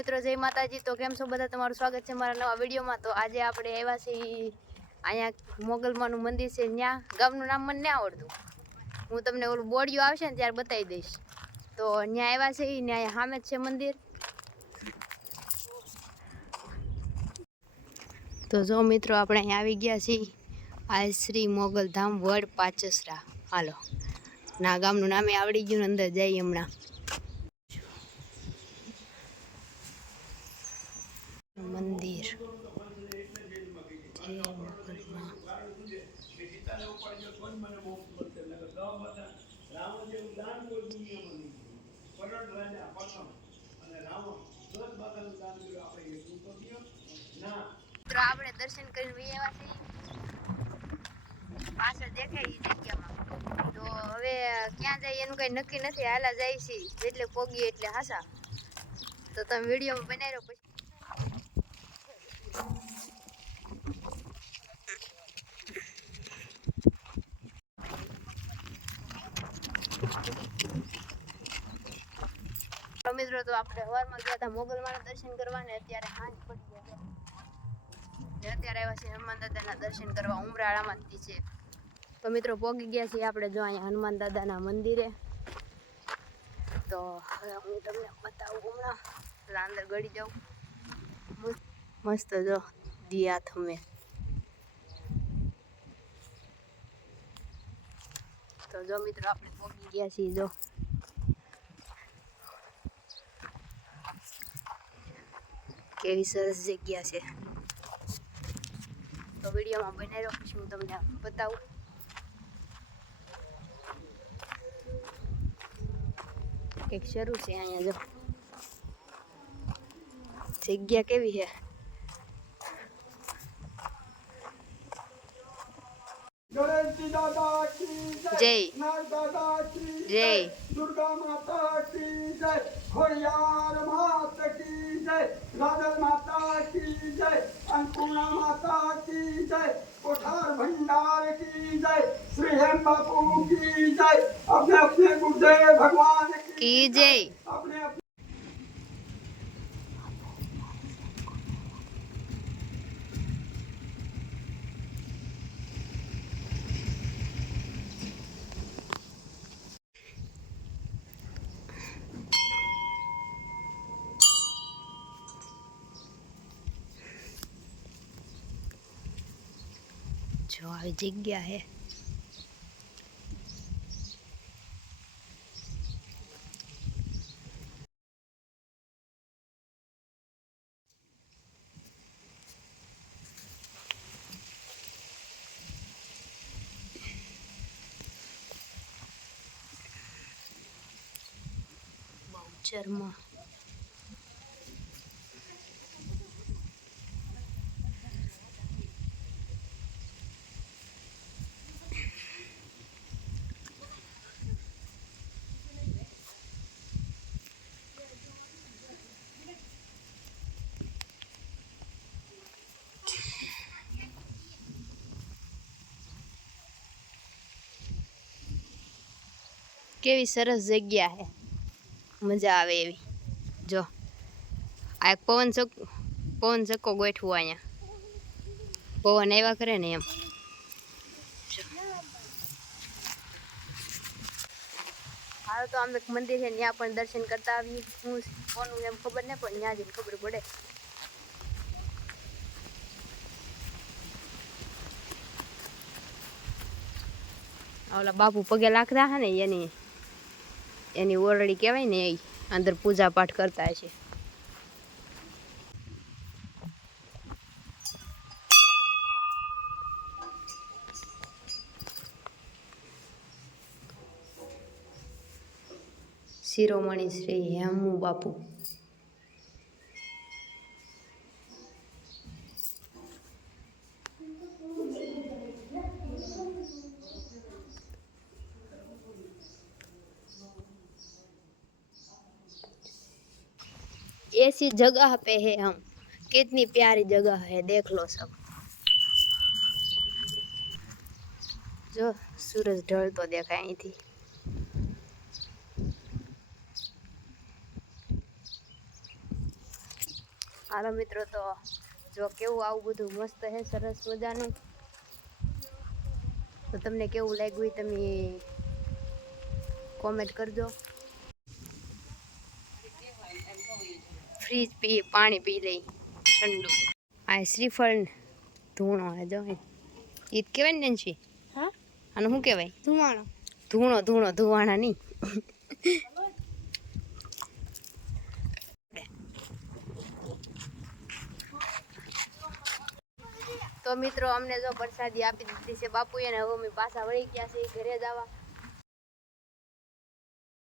મિત્રો જય માતાજી। તો કેમ છો બધા? તમારું સ્વાગત છે મારા નવા વિડીયોમાં। તો આજે આપણે આવ્યા છીએ અહીંયા મોગલમાનું મંદિર છે, ત્યાં ગામનું નામ મને નહીં આવડતું, હું તમને ઓલું બોડિયો આવશે ને ત્યારે બતાવી દઈશ। તો ત્યાં આવ્યા છે, ત્યાં સામે જ છે મંદિર। તો જો મિત્રો આપણે અહીંયા આવી ગયા છીએ, આ શ્રી મોગલધામ વડ પાચસરા। હાલો, ના ગામનું નામે આવડી ગયું ને અંદર જઈએ હમણાં। મંદિર જય મોગલમાં। મિત્રો આપણે દર્શન કરીને આવ્યા છીએ, પાછળ દેખાય એ જગ્યામાં। તો હવે ક્યાં જાય એનું કઈ નક્કી નથી, હાલા જાય છે એટલે પોગી એટલે હાસા। તો તમે વિડીયોમાં બનાવી રહ્યો પછી મિત્રો તો આપણે સવારમાં ગયા હતા મોગલમાના દર્શન કરવા ને અત્યારે સાંજ પડી ગયા છે, અત્યારે આવ્યા છે હનુમાન દાદાના દર્શન કરવા। ઉમરાળામાંથી છે તો મિત્રો પોગી ગયા છીએ આપણે જો અહીંયા હનુમાન દાદાના મંદિરે। તો હવે હું તમને બતાવું હમણાં, પેલા અંદર ગળી જાઉં। મસ્ત જો દિયા થમે। તો જો મિત્રો આપણે પોગી ગયા છીએ, જો કેવી સરસ જગ્યા છે। તો વિડીયોમાં બનાવી રહ્યો પછી હું તમને બતાવું। કંઈક શરૂ છે અહીંયા, જો જગ્યા કેવી છે। जय जय दुर्गा माता की जय, खोड़ियार माता की जय, राजल माता की जय, अन्नपूर्णा माता की जय, कोठार भंडार की जय, श्री हेम बापू की जय, अपने अपने गुरुदेव भगवान की जय। अपने अपने जो આવી જગ્યા है બહુચરમાં। કેવી સરસ જગ્યા છે, મજા આવે એવી। જો આ એક પવન ચક્કો ગોઠવો અહીંયા, પવન આવ્યા કરે ને એમ। હાલ તો આમ એક મંદિર છે, ત્યાં પણ દર્શન કરતા આવીએ। હું કોનું એમ ખબર નહીં, પણ ત્યાં જઈને ખબર પડે। ઓલા બાપુ પગે લાગતા હે ને એની ઓરડી કહેવાય ને, એ અંદર પૂજા પાઠ કરતા હશે। શિરોમણી શ્રી હેમુ બાપુ। ऐसी जगह पे है हम, कितनी प्यारी जगह है, देख लो सब। जो सूरज ढलतो देखाय અહીંથી। હાલો મિત્રો, તો જો કેવું આવું બધું મસ્ત છે, સરસ મજાનું. તો તમને કેવું લાગ્યું તમે કોમેન્ટ કરજો. ફ્રીજ પાણી પી લઈ ઠંડુ. આ શ્રીફળ ધૂણો હે જો ઈદ કહેવાય ને છે. હા, આને શું કહેવાય? ધુમાણો. ધુવાણા નહીં. તો મિત્રો, અમને જો પ્રસાદી આપી દીધી છે બાપુએ, અને હવે અમે પાછા વળી ગયા છે ઘરે જવા.